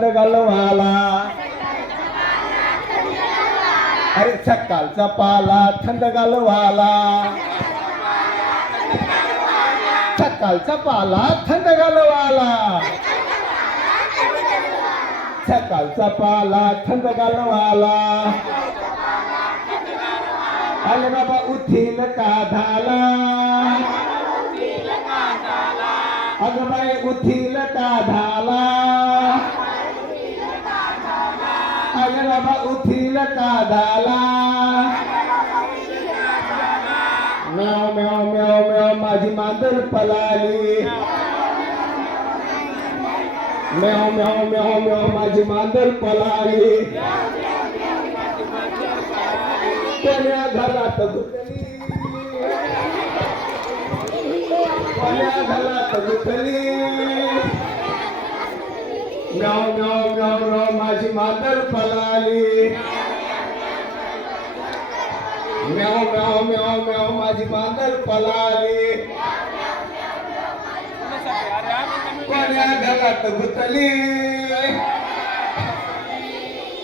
थंड गालवाला अरे सकाळचा पाला थंड गालवाला सकाळचा पाला थंड गालवाला सकाळचा पाला थंड गालवाला आले बाबा उठील का झाला अगं बाई उठील का झाला अगं बाबा उठील का झाला म्याव म्याव म्याव म्याव माझी मांजर पळाली म्याव म्याव म्याव म्याव माझी मांजर पळाली कोण्या घरात घुसली कोण्या घरात घुसली म्याव म्याव म्याव म्याव माझी मांजर पळाली म्याव म्याव म्याव म्याव माझी मांजर पळाली कोण्या घरात घुसली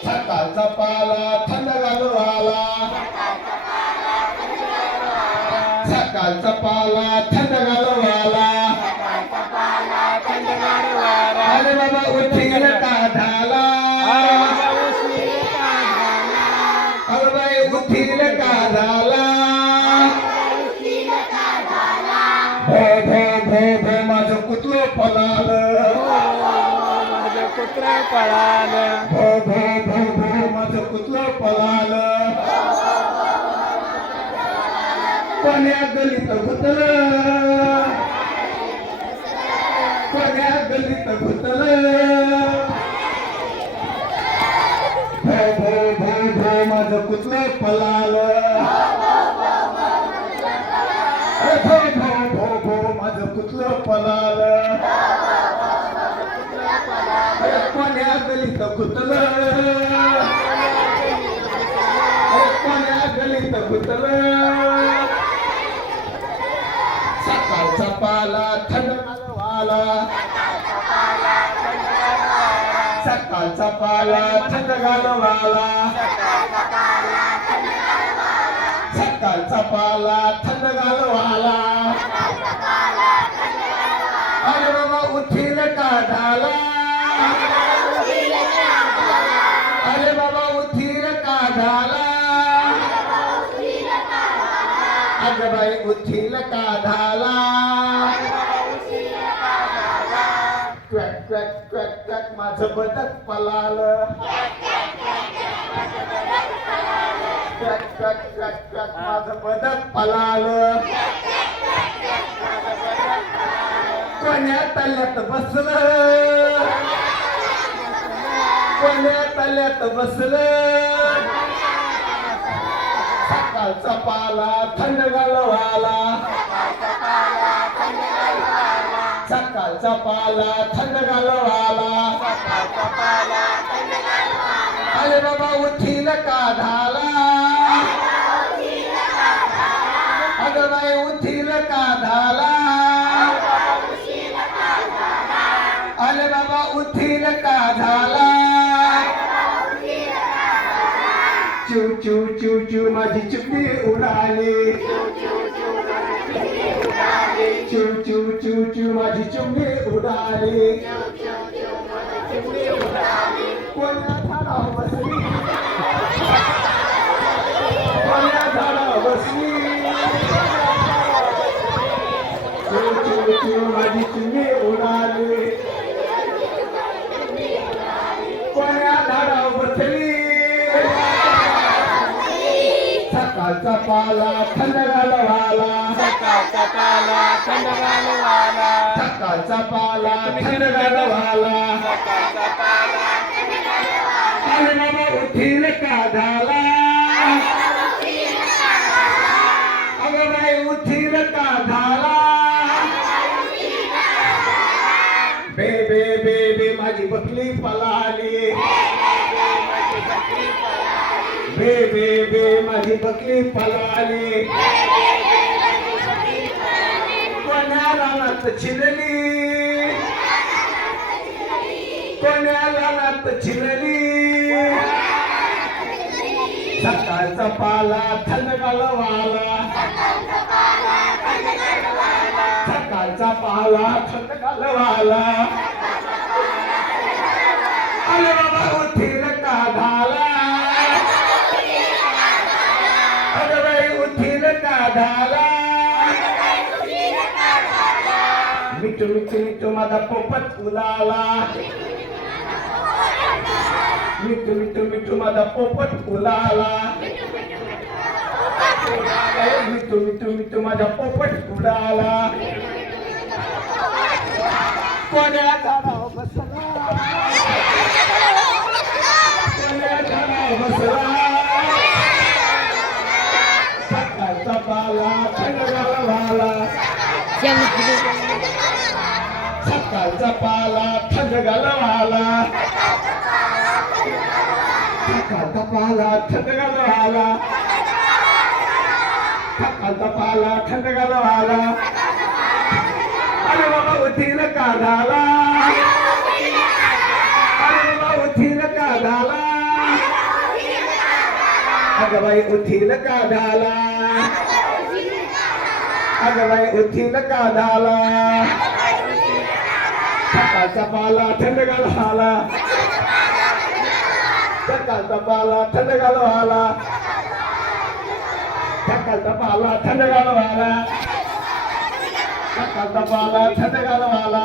सकाळचा पाला थंड गालवाला सकाळचा पाला थंड गालवाला अरे बाबा उठील का झाला अरे बाई उठील का झाला भो भो भो भो माझं कुत्रो पळालं माझं कुत्र पळालं भो भो भो भो माझं कुत्रो पळालं कोण्या गलीत घुसलं कोण्या गलीत घुसलं भो भो भो भो माझं कुत्रो पळालं भो भो भो भो माझं कुत्रो पळालं कोण्या गलीत घुसलं कोण्या गलीत घुसलं सकाळचा पाला थंड गालवाला सकाळचा पाला थंड गालवाला सकाळचा पाला थंड गालवाला अरे बाबा उठील का झाला अरे बाबा उठील का झाला अगं बाई उठील का झाला क्वॅक क्वॅक क्वॅक क्वॅक माझं बदक पळालं क्वॅक क्वॅक क्वॅक क्वॅक माझं बदक पळालं कोण्या तल्यात बसलं कोण्या तल्यात बसलं सकाळचा पाला थंड गालवाला सकाळचा पाला थंड गालवाला अरे बाबा उठील का झाला अगं बाई उठील का झाला अरे बाबा उठील का झाला चू चू चू चू माझी चुपडी उडाली चू चू चू चू माझी चुपडी उडाली कोण्या झाडावर बसली कोण्या झाडावर बसली चू चू चू माझी चुपडी उडाली कोण्या झाडावर बसली सकाळचा पाला थंड गालवाला सकाळचा पाला थंड गालवाला सकाळचा पाला थंड गालवाला अरे बाबा उठील का झाला अगं बाई उठील का झाला बे बे बे बे माझी बकली पळाली बे बे बे माझी बकरी पळाली कोण्या रानात शिरली कोण्याला नात चिरली सकाळचा पाला थंड गालवाला सकाळचा पाला थंड गालवाला अरे बाबा उठील का झाला अरे बाई उठील का झाला मिठू मिठू मिठू माझा पोपट उलाला मिठू मिठू मिठू माझा पोपट उलाला मिठू मिठू मिठू माझा पोपट उडाला कोण्या झाडावर बसला कोण्या झाडावर बसला सकाळचा पाला थंड गालवाला सकाळचा पाला थंड गालवाला सकाळचा पाला थंड गालवाला सकाळचा पाला थंड गालवाला अरे बाबा उठील का झाला अरे बाबा उठील का झाला अगं बाई उठील का झाला अगं बाई उठील का झाला सकाळचा पाला थंड गालवाला सकाळचा पाला थंड गालवाला सकाळचा पाला थंड गालवाला सकाळचा पाला थंड गालवाला